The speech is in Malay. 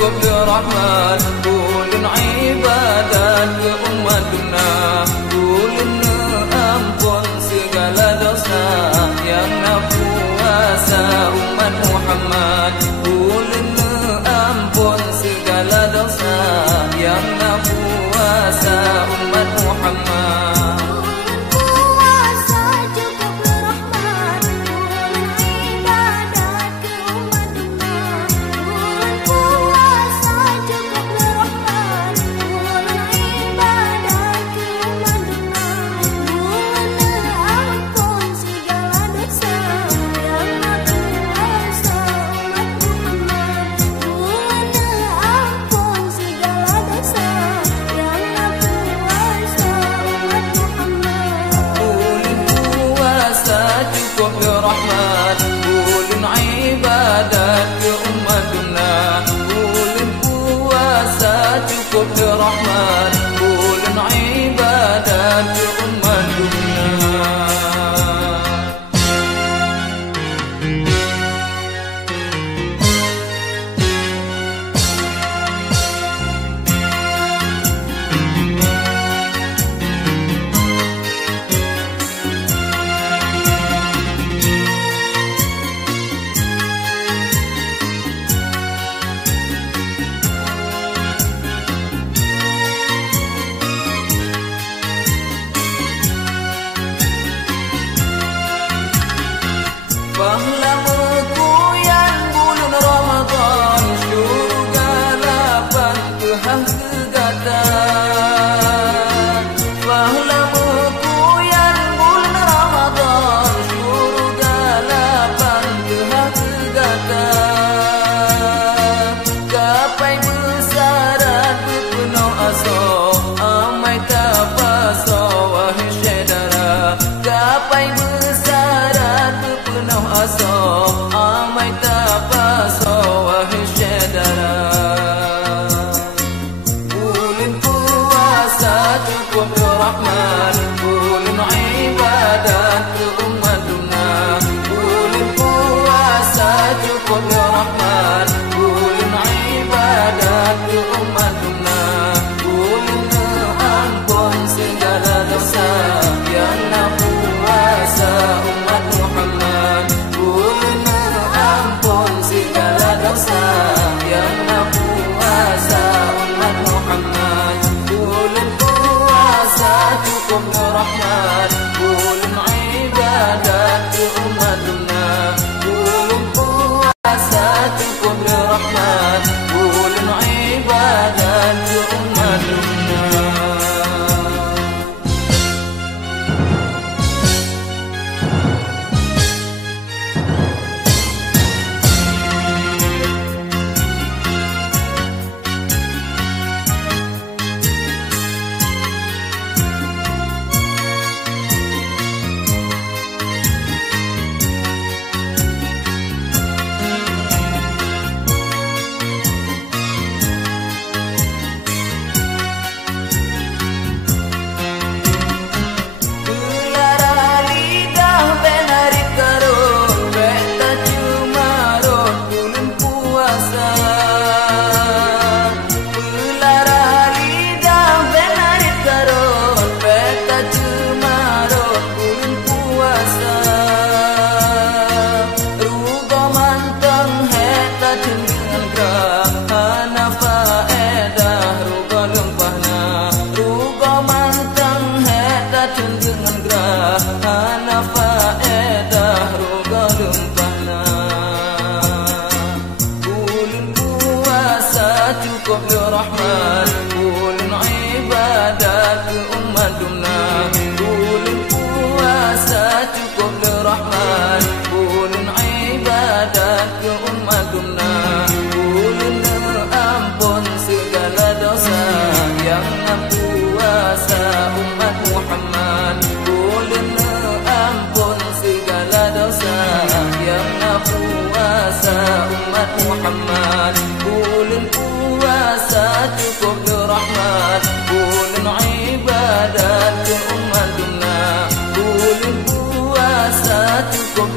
cukup dirahmat, ulun ibadat ke umatuna, ulun ampun segala dosa yang napuasa umat Muhammad, ulun ampun segala dosa yang napuasa umat Muhammad. Cukup dirahmat, ulun ibadat ke umatuna. Amai tapaso wahai saudara, ulun puasa cukup dirahmat, ulun ibadat ke umatuna, ulun puasa cukup dirahmat, ulun ibadat ke umatuna, ulun ampun segala dosa yang napuasa umat Muhammad, ulun ampun segala dosa yang napuasa umat Muhammad, ulun puasa cukup dirahmat, ulun ibadat ke umatuna, ulun puasa cukup dirahmat, ulun ibadat ke umatuna. Cukup dirahmat, ulun ibadat ke umatuna, ulun puasa cukup dirahmat, ulun ibadat ke umatuna, ulun ampun segala dosa yang napuasa umat Muhammad, ulun ampun segala dosa yang napuasa umat Muhammad, ulun puasa cukup dirahmat, ulun ibadat ke umatuna, ulun puasa cukup